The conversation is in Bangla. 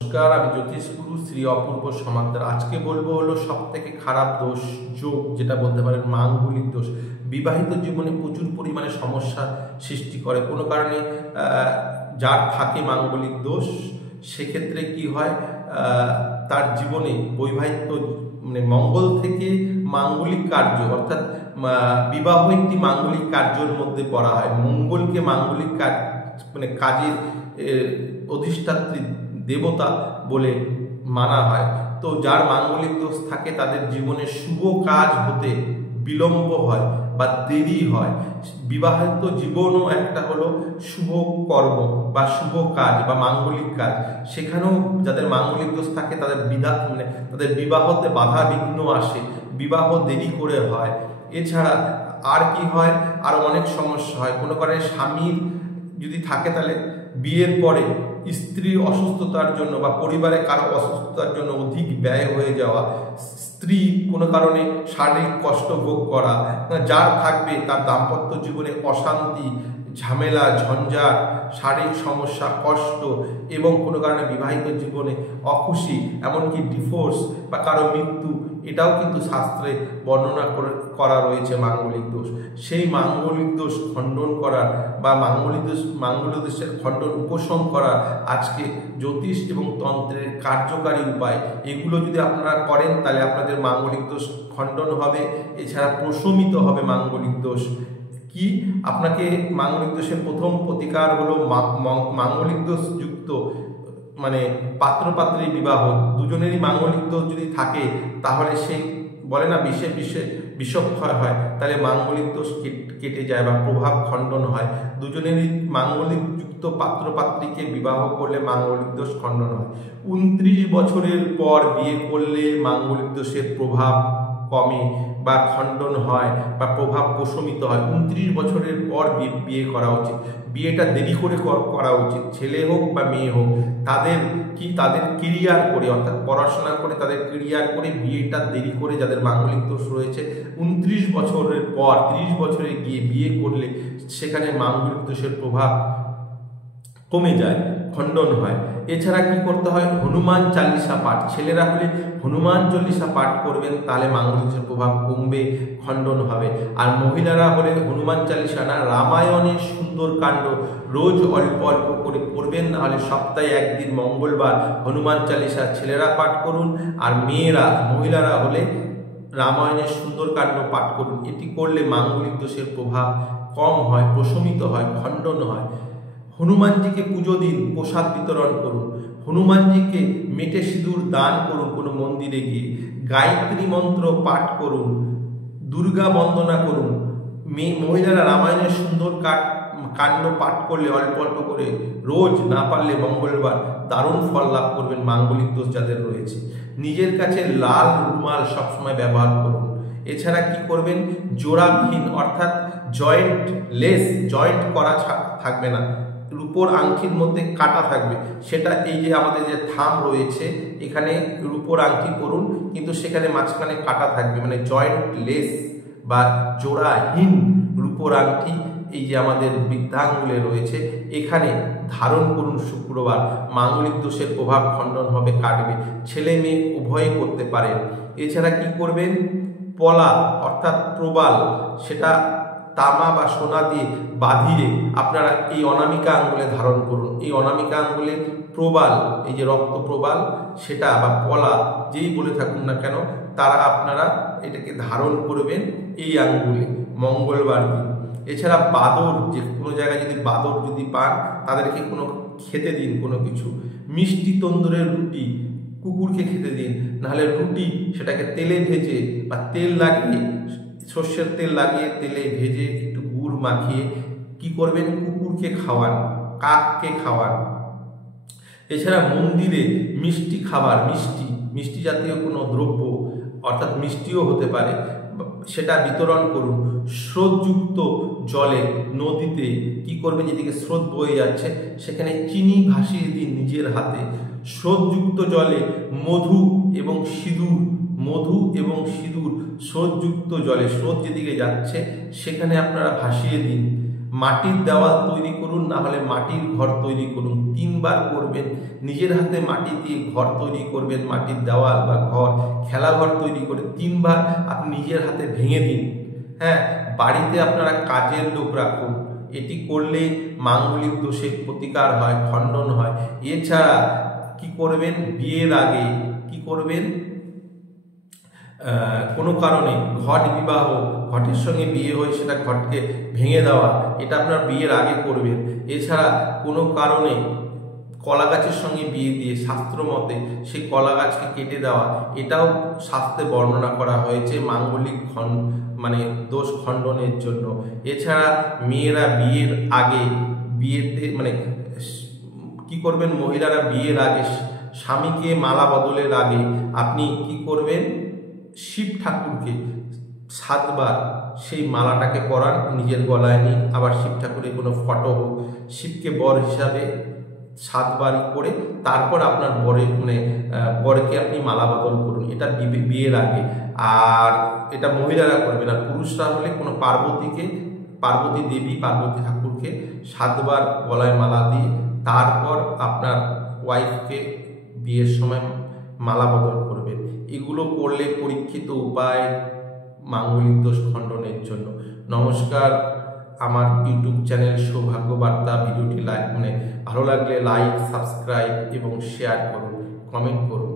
নমস্কার, আমি জ্যোতিষ গুরু শ্রী অপূর্ব সমাদ্দার। আজকে বলবো হলো সব থেকে খারাপ দোষ, যোগ যেটা বলতে পারেন মাঙ্গলিক দোষ। বিবাহিত জীবনে প্রচুর পরিমাণে সমস্যা সৃষ্টি করে। কোনো কারণে যার থাকে মাঙ্গলিক দোষ, সেক্ষেত্রে কি হয়, তার জীবনে বৈবাহিক মানে মঙ্গল থেকে মাঙ্গলিক কার্য, অর্থাৎ বিবাহ একটি মাঙ্গলিক কার্যের মধ্যে পড়া হয়। মঙ্গলকে মাঙ্গলিক কাজ মানে কাজের অধিষ্ঠাত্রী দেবতা বলে মানা হয়। তো যার মাঙ্গলিক দোষ থাকে তাদের জীবনে শুভ কাজ হতে বিলম্ব হয় বা দেরি হয়। বিবাহিত জীবনও একটা হলো শুভ কর্ম বা শুভ কাজ বা মাঙ্গলিক কাজ, সেখানেও যাদের মাঙ্গলিক দোষ থাকে তাদের তাদের বিবাহতে বাধা বিঘ্ন আসে, বিবাহ দেরি করে হয়। এছাড়া আর কি হয়, আরো অনেক সমস্যা হয়। কোনো কারণে স্বামীর যদি থাকে তাহলে বিয়ের পরে স্ত্রীর অসুস্থতার জন্য বা পরিবারে কারো অসুস্থতার জন্য অধিক ব্যয় হয়ে যাওয়া, স্ত্রী কোনো কারণে শারীরিক কষ্ট ভোগ করা, যার থাকবে তার দাম্পত্য জীবনে অশান্তি, ঝামেলা, ঝঞ্ঝাট, শারীরিক সমস্যা, কষ্ট এবং কোনো কারণে বিবাহিত জীবনে অখুশি, এমনকি ডিভোর্স বা কারো মৃত্যু, এটাও কিন্তু শাস্ত্রে বর্ণনা করা রয়েছে মাঙ্গলিক দোষ। সেই মাঙ্গলিক দোষ খণ্ডন করার বা মাঙ্গলিক দোষের খণ্ডন উপশম করার আজকে জ্যোতিষ এবং তন্ত্রের কার্যকারী উপায়। এগুলো যদি আপনারা করেন তাহলে আপনাদের মাঙ্গলিক দোষ খণ্ডন হবে, এছাড়া প্রশমিত হবে মাঙ্গলিক দোষ। কি আপনাকে মাঙ্গলিক দোষের প্রথম প্রতিকার হলো মাঙ্গলিক দোষ যুক্ত মানে পাত্রপাত্রী বিবাহ। দুজনেরই মাঙ্গলিক দোষ যদি থাকে তাহলে সেই বলে না বিষক্ষয় হয়, তাহলে মাঙ্গলিক দোষ কেটে যায় বা প্রভাব খণ্ডন হয়। দুজনেরই মাঙ্গলিক যুক্ত পাত্রপাত্রীকে বিবাহ করলে মাঙ্গলিক দোষ খণ্ডন হয়। 29 বছরের পর বিয়ে করলে মাঙ্গলিক দোষের প্রভাব কমে বা খণ্ডন হয় বা প্রভাব প্রশমিত হয়। 29 বছরের পর বিয়ে করা উচিত। বিয়েটা দেরি করে করা উচিত, ছেলে হোক বা মেয়ে হোক। তাদের ক্যারিয়ার করে, অর্থাৎ পড়াশোনা করে, তাদের ক্যারিয়ার করে বিয়েটা দেরি করে, যাদের মাঙ্গলিক দোষ রয়েছে 29 বছরের পর 30 বছরে গিয়ে বিয়ে করলে সেখানে মাঙ্গলিক দোষের প্রভাব কমে যায়, খণ্ডন হয়। এছাড়া কি করতে হয়, হনুমান চালিসা পাঠ। ছেলেরা হলে হনুমান চল্লিশা পাঠ করবেন, তাহলে মাঙ্গলিক দোষের প্রভাব কমবে, খণ্ডন হবে। আর মহিলারা হলে হনুমান চালিসা না, রামায়ণের সুন্দর কাণ্ড রোজ অল্প অল্প করে পড়বেন, নাহলে সপ্তাহে একদিন মঙ্গলবার হনুমান চালিসা ছেলেরা পাঠ করুন। আর মহিলারা হলে রামায়ণের সুন্দর কাণ্ড পাঠ করুন। এটি করলে মাঙ্গলিক দোষের প্রভাব কম হয়, প্রশমিত হয়, খণ্ডন হয়। হনুমানজিকে পুজো দিন, প্রসাদ বিতরণ করুন। হনুমানজিকে মেটে সিঁদুর দান করুন কোনো মন্দিরে গিয়ে। গায়ত্রী মন্ত্র পাঠ করুন, দুর্গা বন্দনা করুন। মহিলারা রামায়ণের সুন্দর কাণ্ড পাঠ করলে অল্প অল্প করে রোজ, না পারলে মঙ্গলবার, দারুণ ফল লাভ করবেন মাঙ্গলিক দোষ যাদের রয়েছে। নিজের কাছে লাল রুমাল সবসময় ব্যবহার করুন। এছাড়া কি করবেন, জোড়াবিহীন অর্থাৎ জয়েন্ট করা থাকবে না, রূপোর আংটির মধ্যে কাটা থাকবে, সেটা এই যে আমাদের যে থাম রয়েছে এখানে রূপোর আংটি পরুন, কিন্তু সেখানে মাঝখানে কাটা থাকবে, মানে জয়েন্টলেস বা জোড়াহীন রূপোর আংটি এই যে আমাদের বৃদ্ধাঙ্গুলে রয়েছে এখানে ধারণ করুন শুক্রবার। মাঙ্গলিক দোষের প্রভাব খণ্ডন হবে, কাটবে। ছেলে মেয়ে উভয়ে করতে পারেন। এছাড়া কি করবেন, পলা অর্থাৎ প্রবাল, সেটা তামা বা সোনা দিয়ে বাঁধিয়ে আপনারা এই অনামিকা আঙ্গুলে ধারণ করুন। এই অনামিকা আঙ্গুলে প্রবাল, এই যে রক্ত প্রবাল, সেটা বা পলা যেই বলে থাকুন না কেন, তারা আপনারা এটাকে ধারণ করবেন এই আঙ্গুলে মঙ্গলবার দিন। এছাড়া বাদর, যে কোনো জায়গায় যদি বাদর যদি পান তাদেরকে কোনো খেতে দিন, কোনো কিছু মিষ্টি তন্দুরের রুটি কুকুরকে খেতে দিন, নাহলে রুটি সেটাকে তেলে ভেজে বা তেল লাগিয়ে, সর্ষের তেল লাগিয়ে তেলে ভেজে একটু গুড় মাখিয়ে কি করবেন, কুকুরকে খাওয়ান, কাককে খাওয়ান। এছাড়া মন্দিরে মিষ্টি খাবার, মিষ্টি জাতীয় কোনো দ্রব্য অর্থাৎ মিষ্টিও হতে পারে, সেটা বিতরণ করুন। স্রোতযুক্ত জলে, নদীতে কি করবেন, যেদিকে স্রোত বয়ে যাচ্ছে সেখানে চিনি ভাসিয়ে দিন নিজের হাতে। স্রোতযুক্ত জলে মধু এবং সিঁদুর স্রোতযুক্ত জলে, স্রোত যেদিকে যাচ্ছে সেখানে আপনারা ভাসিয়ে দিন। মাটির দেওয়াল তৈরি করুন, না হলে মাটির ঘর তৈরি করুন। 3বার করবেন। নিজের হাতে মাটি দিয়ে ঘর তৈরি করবেন, মাটির দেওয়াল বা ঘর, খেলাঘর তৈরি করে 3বার আপনি নিজের হাতে ভেঙে দিন। হ্যাঁ, বাড়িতে আপনারা কাজের লোক রাখুন। এটি করলে মাঙ্গলিক দোষের প্রতিকার হয়, খণ্ডন হয়। এছাড়া কি করবেন, বিয়ের আগে কি করবেন, কোনো কারণে ঘট বিবাহ, ঘটের সঙ্গে বিয়ে হয়ে সেটা ঘটকে ভেঙে দেওয়া, এটা আপনার বিয়ের আগে করবেন। এছাড়া কোনো কারণে কলা গাছের সঙ্গে বিয়ে দিয়ে শাস্ত্র মতে সেই কলা গাছকে কেটে দেওয়া, এটাও শাস্ত্রে বর্ণনা করা হয়েছে মাঙ্গলিক মানে দোষ খণ্ডনের জন্য। এছাড়া মেয়েরা বিয়ের আগে, বিয়েতে মানে কি করবেন, মহিলারা বিয়ের আগে স্বামীকে মালা বদলের আগে আপনি কি করবেন, শিব ঠাকুরকে 7বার সেই মালাটাকে পরান, নিজের গলায় নিন। আবার শিব ঠাকুরের কোনো ফটো হোক, শিবকে বর হিসাবে 7বার করে তারপর আপনার বরকে আপনি মালা বদল করুন। এটা বিয়ের আগে। আর এটা মহিলারা করবেন। আর পুরুষরা হলে কোনো পার্বতী দেবী, পার্বতী ঠাকুরকে 7বার গলায় মালা দিয়ে তারপর আপনার ওয়াইফকে বিয়ের সময় মালা বদল করবেন। এগুলো করলে পরীক্ষিত উপায় মাঙ্গলিক দোষ খণ্ডনের জন্য। নমস্কার। আমার ইউটিউব চ্যানেল সৌভাগ্য বার্তা ভিডিওটি ভালো লাগলে লাইক, সাবস্ক্রাইব এবং শেয়ার করুন, কমেন্ট করুন।